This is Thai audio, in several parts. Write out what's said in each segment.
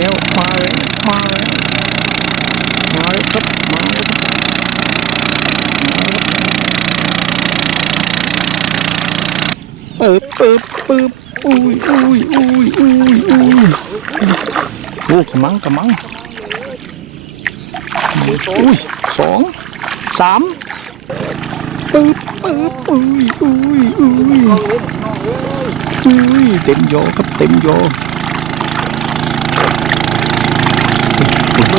แล้วมาแล้วมาแล้วมาแล้วครับมาแล้วครับมาแล้วครับปึ๊บปึ๊บปึ๊บอุ้ยอุ้ยอุ้ยอุ้ยอุ้ยโอ้กระมังกระมังอุ้ยสองสามปึ๊บปึ๊บอุ้ยอุ้ยอุ้ยอุ้ยเต็มโยครับเต็มโย ป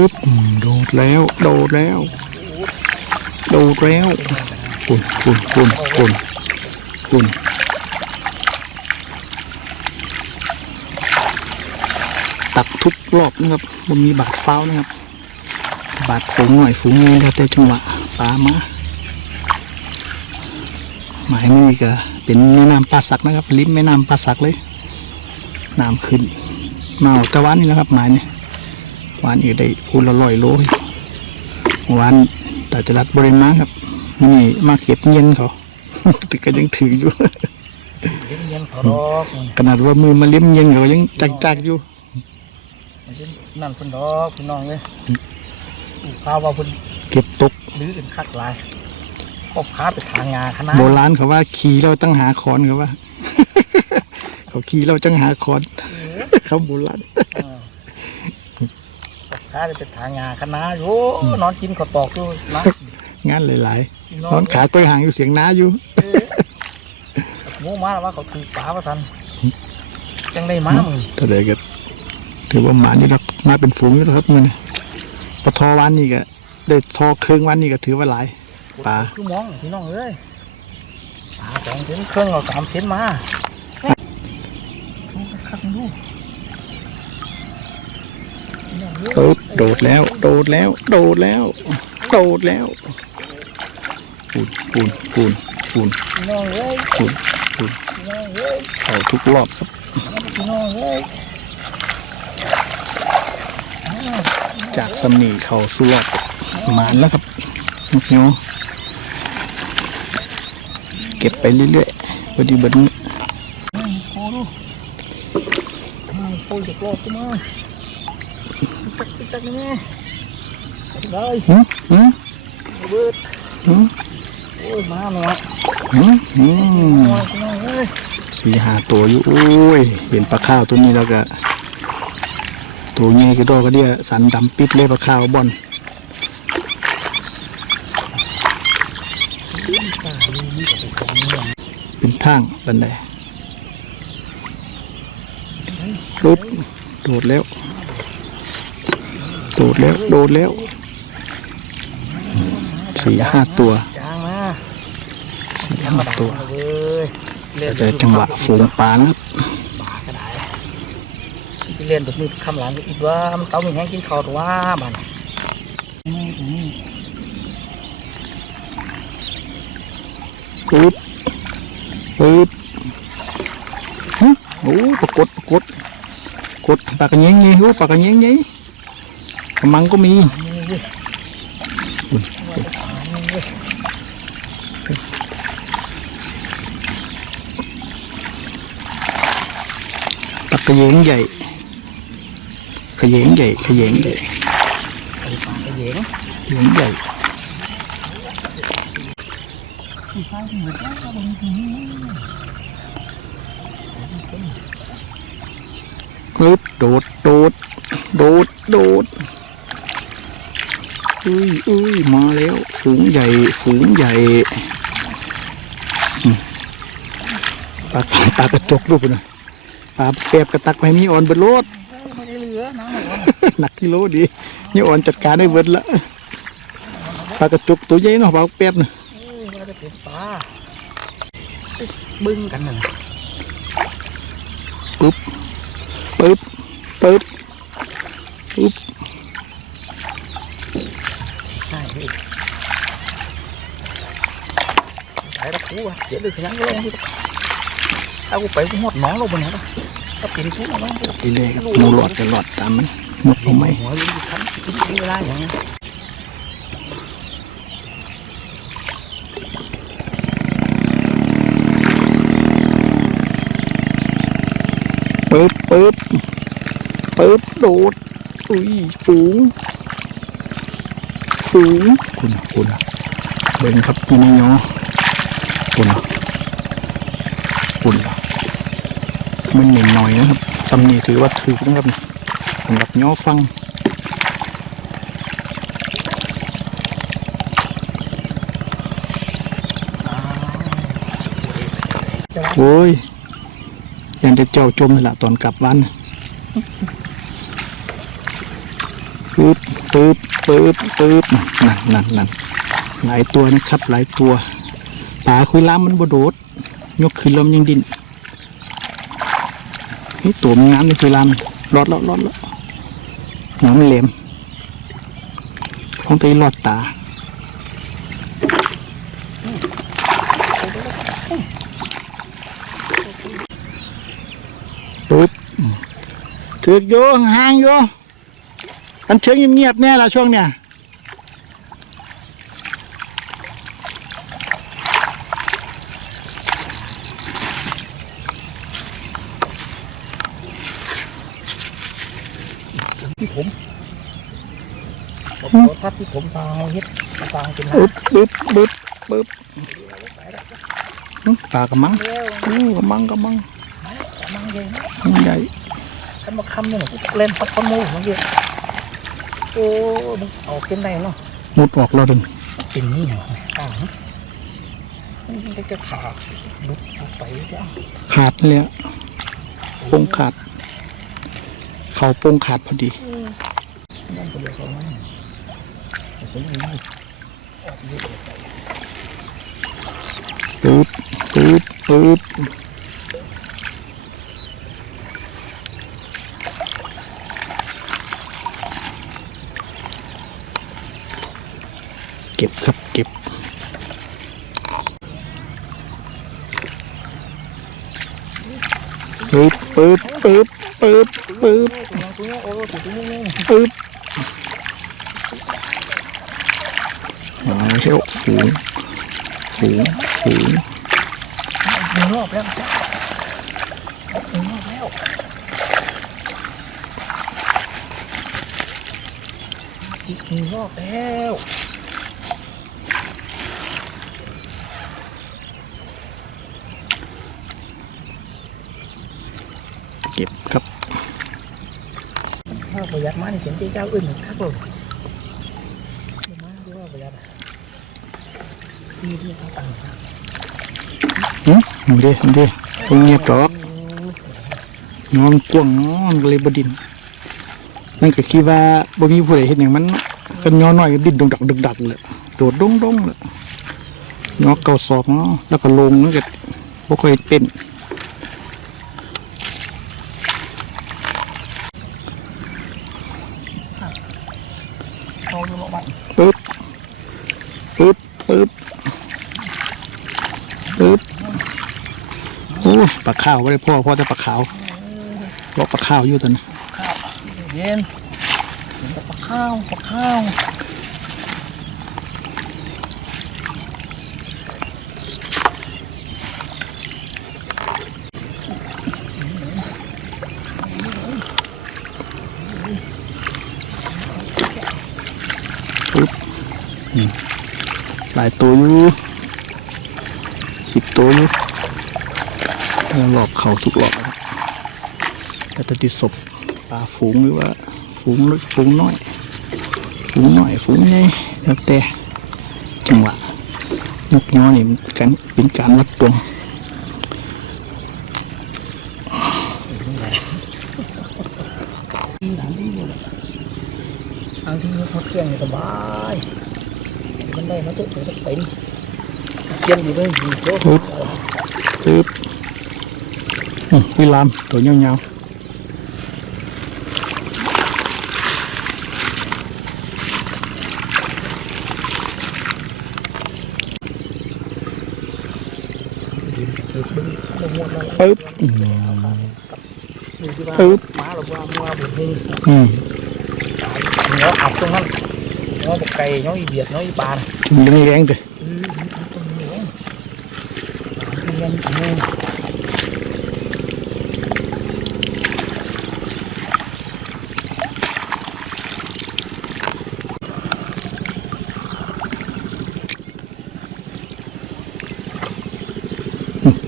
ึ๊บอืมโดดแล้ว โดดแล้ว โดดแล้วคุณคุณคุณคุณคุณ ตักทุกรอบนะครับมันมีบาดเฝ้านะครับ บาดฝูงหน่อยฝูงเงี้ยแล้วแต่จังหวะปลามาหมายนี่ก็เป็นแม่น้ำป่าสักนะครับริมแม่น้ำป่าสักเลยน้ำขึ้นมาเอาตะวันนี่นะครับหมายนี่วานอีกได้พูนละร้อยโลอยู่วานแต่จะรัดบริมาครับนี่มาเก็บเงินเขาแต่ก็ยังถืออยู่เย็นเย็นเขาดอกขนาดว่ามือมาเลี้ยมเงินเขายังจักจักๆอยู่เย็ นนั่นเพิ่นดอกพี่น้องเลยข้าวว่าเพิ่นเก็บตกลื้อกันคักหลายก็พาไปทางงาคณะโบราณเขาว่าขี่เราตั้งหาคอนเขาว่า เขาขี่เราตั้งหาคอนเขาโบราณเออก็พาไปทางงาคณะอยู่นอนกินข้าวตอกอยู่นะงานหลายพี่ๆนอนขาก้อยหางอยู่เสียงน้าอยู่เออหมูมาแล้วว่าเขาถือปลาว่าทันจังได้มามึงแต่เด็กก็ ถือว่าหมานี่เรามาเป็นฝูงอยู่แล้วครับมันพอทอวันนี่ก็ได้ทอครึ่งวันนี่ก็ถือว่าหลายปลาคือมองพี่น้องเอ้ยปลาสองเซนเครื่องเราสามเซนมาดูคักๆดูพี่น้องเอ้ยปึ๊บโดดแล้ว โดดแล้ว โดดแล้ว โดดแล้วปูนปูนปูนปูนพี่น้องเอ้ยปูนปูนพี่น้องเอ้ยเข้าทุกรอบครับพี่น้องเอ้ย จากสำนีเข้าสู่รอบหมานแล้วครับเนาะเก็บไปเรื่อยๆพอดีเบัดนี้โอ้ดูมาโอ้ยจะกรอบขึ้นมาตักตักนี่ได้หืมหืมเบิดหืมโอ้ยมาหน่อยหืมหืมหน่อยพี่น้องเอ้ยสี่หาตัวอยู่โอ้ยเห็นปลาข้าวตัวนี้แล้วก็ ตัวเงี้ยก็ดอกก็เดียสันดำปิดเลยปลาข้าวบอลเป็นทางบันไดรุดโดดแล้ว โดดแล้ว โดดแล้วสี่ห้าตัวจางมาสี่ห้าตัวเว้ยเล่นแต่จังหวะฝูงปลานะครับปากก็ได้ ที่เล่นแบบนี้คำหลังอีกว่ามันเต้ามีแห้งกินข้าวตัวว่ามันปึ๊บปึ๊บโอ้ปรากฏปรากฏกดปากกระเงี้ยงนี่โอ้ปากกระเงี้ยงนี่กระมังก็มีปากกระเยงใหญ่ ขยงใหญ่ขยงใหญ่ไอ้ปลากระเหยงขยงใหญ่ปึ๊บโดดโดดโดดโดดอุ้ยอุ้ยมาแล้ว ฝูงใหญ่ ฝูงใหญ่อืมปลาปลากระจกรูปนะปลาแปบกระตักไปมีอ่อนเบิดโล หนักกิโลดีนี่อ่อนจัดการได้เบิดละปลากระจุกตัวใหญ่เนาะปลาแป๊บนะเอ้ยว่าจะเป็นปลาบึ้งกันน่ะปึ๊บปึ๊บปึ๊บใช่พี่ใช่ละกูกูอะเดี๋ยวเลยขยันก็ลงที่เอากูไปกูหมดหนองลงไปไหนปะก็ปีนี้กูมาบ้างจับเรื่อยๆครับหมูหลอดจะหลอดตามมัน หมดลงไหมหัวลิ้นคันกินเวลาอย่างนี้ปึ๊บปึ๊บปึ๊บโดดอุ้ยฝูงฝูงคุณน่ะคุณน่ะเดินครับพี่น้องคุณน่ะคุณน่ะมันเหน่งหน่อยนะครับตำหนิถือว่าถือนะครับ สำหรับย่อฟังโอ้ยยันจะเจ้าจมเลยละตอนกลับบ้านปึ๊บปึ๊บปึ๊บปึ๊บนั่นนั่นนั่นหลายตัวนะครับ หลายตัวปลาคุยล้ามันบโดด ยกขึ้นแล้วมันยังดินนี่ตัวมันงามเลยคุยล้ามรอดแล้วรอดแล้ว หนังมันแหลมของตีลอดตาปุ๊บถือโยห่างโยอันเชิงเงียบๆแน่ละช่วงเนี้ย ที่ผมทัดที่ผมตาเฮ็ดตาเป็นปึ๊บปึ๊บปึ๊บปึ๊บหึปลากระมังเร็วอู้กระมังกระมังมังเย็นมันใหญ่ถ้ามาคำเนี่ยเล่นปัดปมูมันเยอะโอ้มึงเอาขึ้นได้เนาะมุดออกแล้วดึงเป็นนี่เหรอต่างมันจะขาดลุกไปจ้ะขาดเลยอะโป่งขาด เขาโป่งขาดพอดีนั่นก็เลยเขาไม่ผมนี่ปึ๊บปึ๊บปึ๊บเก็บครับเก็บปึ๊บปึ๊บปึ๊บ ปึ๊บปึ๊บปึ๊บมาเที่ยวฝูงฝูงฝูงหนึ่งรอบแล้วหนึ่งรอบแล้วอีกหนึ่งรอบแล้ว เก็บครับาประหยัดมานี่เห็นเจ้าอื่นทักเลยมาดูว่าประหยัดที่ที่เขาตังค์หืมดูดิดูดิคงเงียบหรอกน้องกวงน้องก็เลยบดินนั่นก็คิดว่าบ่มีผู้ใดเห็นอย่างมันกันย้อนน้อยก็ดินดงดักดึกดักเลยโดดดงดงเลยย้อเก่าศอกเนาะแล้วก็ลงนั่นก็บ่ค่อยเป็น เขาอยู่โรงพยาบาลปึ๊บปึ๊บปึ๊บปึ๊บโอ้ยปลาข้าวไม่ได้พ่อพ่อจะปลาขาวบอกปลาข้าวอยู่ตอนนี้ข้าวเย็นเห็นปลาข้าวปลาข้าว หลายตัวอยู่สิบตัวอยู่หลอกเขาทุกหลอกแต่จะดิศพปลาฝูงหรือว่าฝูงเล็กฝูงน้อย ฝูงน้อยฝูงใหญ่แล้วแต่จังหวะนกย้อนี่กันเป็นการวัดตวง ที่หลังที่อยู่ ทางที่เขาเที่ยงสบายมันได้นะตัวตัวเป็นเจียนอยู่เลยอยู่โซ่ปึ๊บปึ๊บอืมวิลามตัวยาวคือบึ้งบ่ม่วนแล้วปึ๊บอืมดูสิว่าปึ๊บมาหรือว่ามั ตรงนั้นน้อยไก่น้อยเบียดน้อยปลายังไม่แรงเลยยงไม่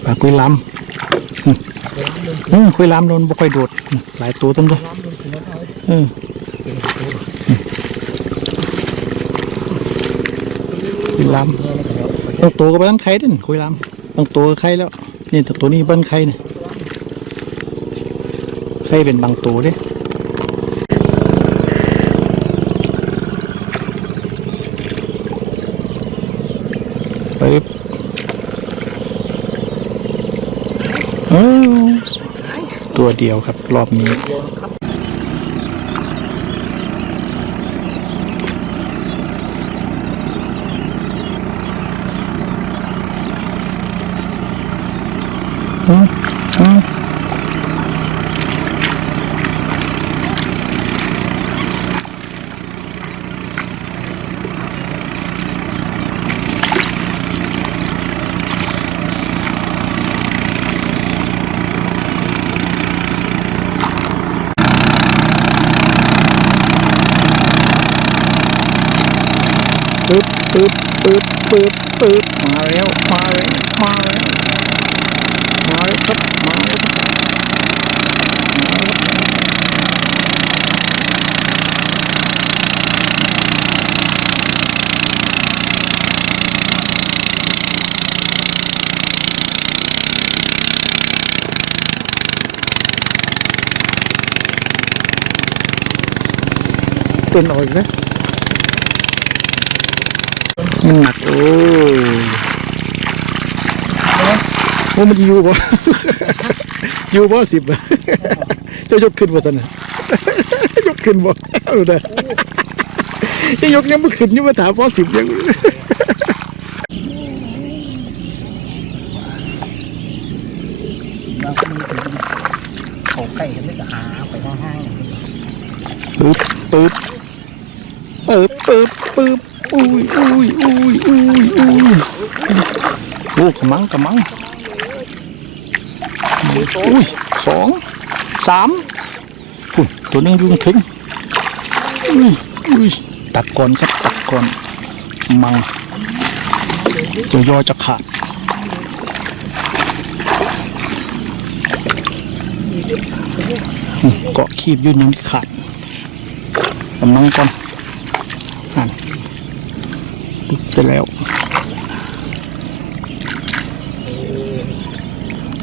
ปลาคุยล้ำคุยล้ำโดนบ่ค่อยโดดหลายตัวต้นด้วย คุยลำต้องตัวกับบ้านใครเด่นคุยลำต้องตัวกับใครแล้วนี่ต่ตัวนี้บ้านใครเนี่ยใครเป็นบางตัวเด้ปึ๊บตัวเดียวครับรอบนี้ เดี๋ยวนะครับ อืมอืม ปึ๊บปึ๊บปึ๊บปึ๊บปึ๊บมาแล้ว มาแล้ว มาแล้ว มาแล้วครับ มาแล้วครับมาแล้วครับ เป็นอ่อยไหมมันหนักโอ้ยโอ้มันอยู่บ่อยู่บ่สิบอะเจ้ายกขึ้นบ่ตอนนั้นยกขึ้นบ่เอาดูได้จะยกยังไม่ขึ้นยังมาถามพอสิบยัง เราก็มีถึงเขาไก่กันไม่ก็หาไปห้างๆ ปึ๊บปึ๊บปึ๊บปึ๊บปึ๊บ อุ้ยอุ้ยอุ้ยอุ้ยอุ้ยโอ้กระมังกระมังอุ้ยสองสามอุ้ยตัวนึงยุ่งถึงอุ้ยอุ้ยตัดก่อนครับตัดก่อนมังตัวยอจะขาดเกาะขีบยืนยังไม่ขาดกำลังก่อนอ่าน ไปแล้ว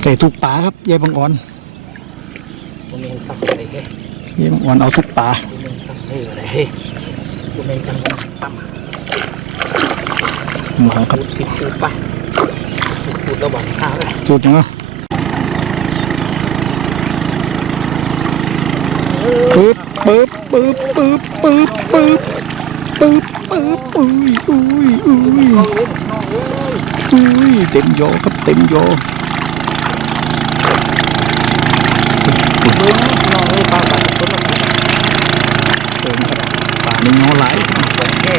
แต่ทุกปลาครับยายบางอ่อนคุณเองสั่งอะไรเฮ้ยยายบางอ่อนเอาทุกปลาคุณเองสั่งเฮ้ยอะไรเฮ้ยคุณเองสั่งสั่งมังครับสูตรผิดสูตรปะผิดสูตรระหว่างข้าวเลยจุดยังอะปึ๊บปึ๊บปึ๊บปึ๊บปึ๊บปึ๊บปึ๊บปึ๊บอุ้ยอุ้ย อุ้ยเต็มโยครับเต็มโยเติมครับป่าในงอไหลแก่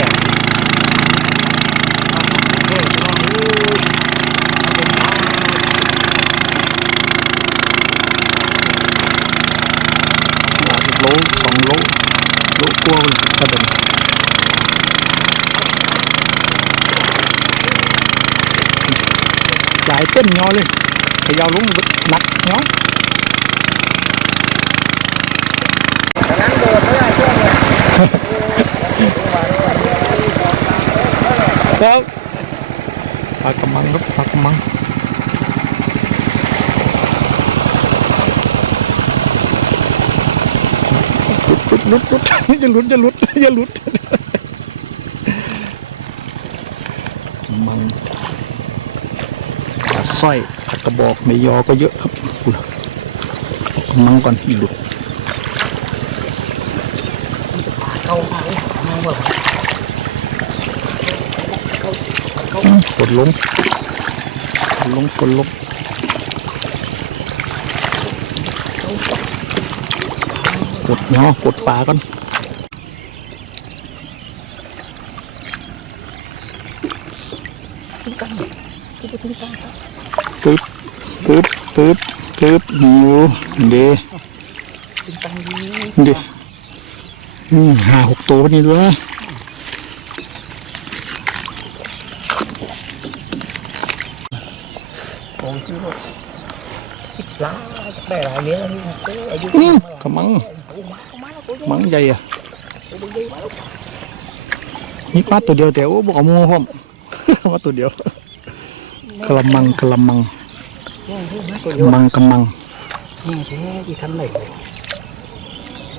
โลสองโลโลกลัวเลยกระเด็น หลายเต้นยอเลยขยาวลงหนักยอฉะนั้นโดดไม่ได้ช่วงเนี่ยครับปลากระมังครับปลากระมังหลุดหลุดหลุดอย่าหลุดอย่าหลุดอย่าหลุดมังปลา สร้อยขัดกระบอกไม่ยอก็เยอะครับดูน้องก่อนอีกดูกดลงกดลงกดลงกดเนาะกดปลาก่อนกันที่จะพิกัน ตึ๊บปึ๊บปึ๊บปึ๊บอยู่เดตึ้งตังดีเดห้าหกตัวนี่ด้วยโอ้ยซื้อรถคิดล้าได้หลายเนี้ยนี่เอ้ยอายุอืมกระมังมังใหญ่อะตัวใหญ่มาแล้วมีปลาตัวเดียวแต่โอ้บอกเอมือพร้อมมาตัวเดียว กระมังกระมังกระมังกระมังนี่แท้ที่ทำไหน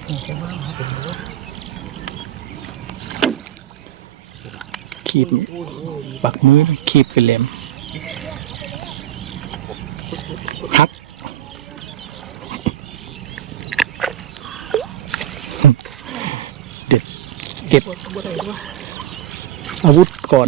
นี่จะมาหาเป็นรถขีบปักมือขีบเป็นแหลมฮักเด็ดเก็บอาวุธก่อน